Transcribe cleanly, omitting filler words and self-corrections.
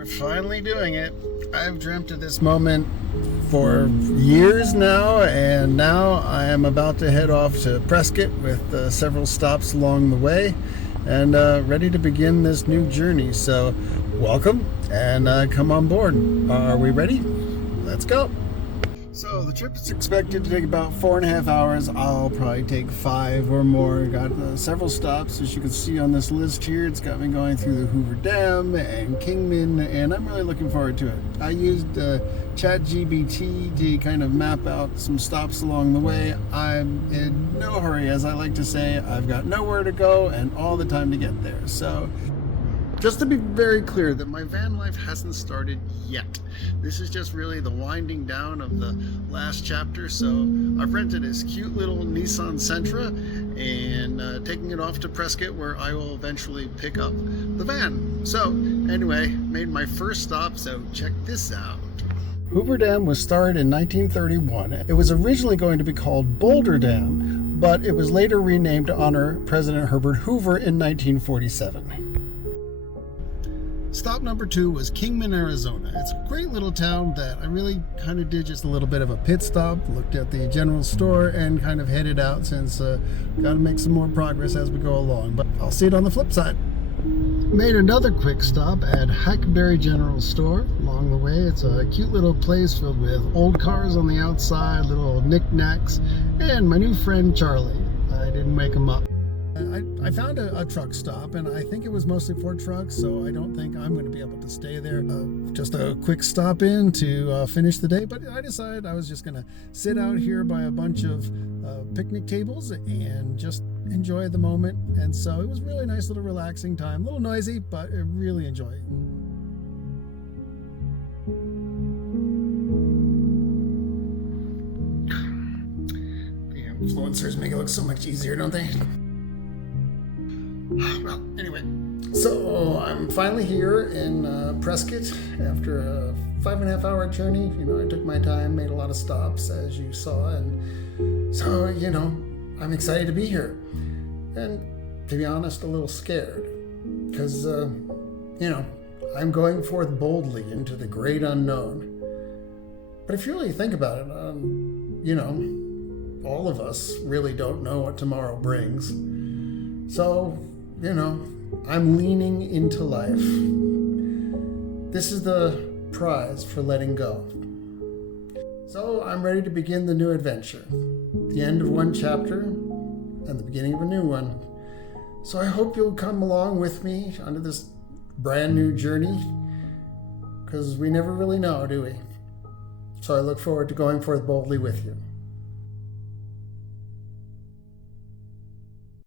We're finally doing it. I've dreamt of this moment for years now, and now I am about to head off to Prescott with several stops along the way and ready to begin this new journey. So welcome and come on board. Are we ready? Let's go. So the trip is expected to take about 4.5 hours. I'll probably take 5 or more. Got several stops, as you can see on this list here. It's got me going through the Hoover Dam and Kingman, and I'm really looking forward to it. I used ChatGPT to kind of map out some stops along the way. I'm in no hurry, as I like to say. I've got nowhere to go and all the time to get there. So just to be very clear that my van life hasn't started yet. This is just really the winding down of the last chapter. So I've rented this cute little Nissan Sentra and taking it off to Prescott, where I will eventually pick up the van. So anyway, made my first stop, so check this out. Hoover Dam was started in 1931. It was originally going to be called Boulder Dam, but it was later renamed to honor President Herbert Hoover in 1947. Stop number 2 was Kingman, Arizona. It's a great little town that I really kind of did just a little bit of a pit stop, looked at the general store, and kind of headed out since got to make some more progress as we go along. But I'll see it on the flip side. Made another quick stop at Hackberry General Store along the way. It's a cute little place filled with old cars on the outside, little knickknacks, and my new friend Charlie. I didn't wake him up. I found a truck stop, and I think it was mostly for trucks, so I don't think I'm going to be able to stay there. Just a quick stop in to finish the day, but I decided I was just going to sit out here by a bunch of picnic tables and just enjoy the moment. And so it was really nice little relaxing time. A little noisy, but I really enjoy it. The influencers make it look so much easier, don't they? Well, anyway, so I'm finally here in Prescott after a 5.5 hour journey. You know, I took my time, made a lot of stops, as you saw, and so, you know, I'm excited to be here. And to be honest, a little scared, because, you know, I'm going forth boldly into the great unknown. But if you really think about it, you know, all of us really don't know what tomorrow brings. So, you know, I'm leaning into life. This is the prize for letting go. So I'm ready to begin the new adventure. The end of one chapter and the beginning of a new one. So I hope you'll come along with me onto this brand new journey, because we never really know, do we? So I look forward to going forth boldly with you.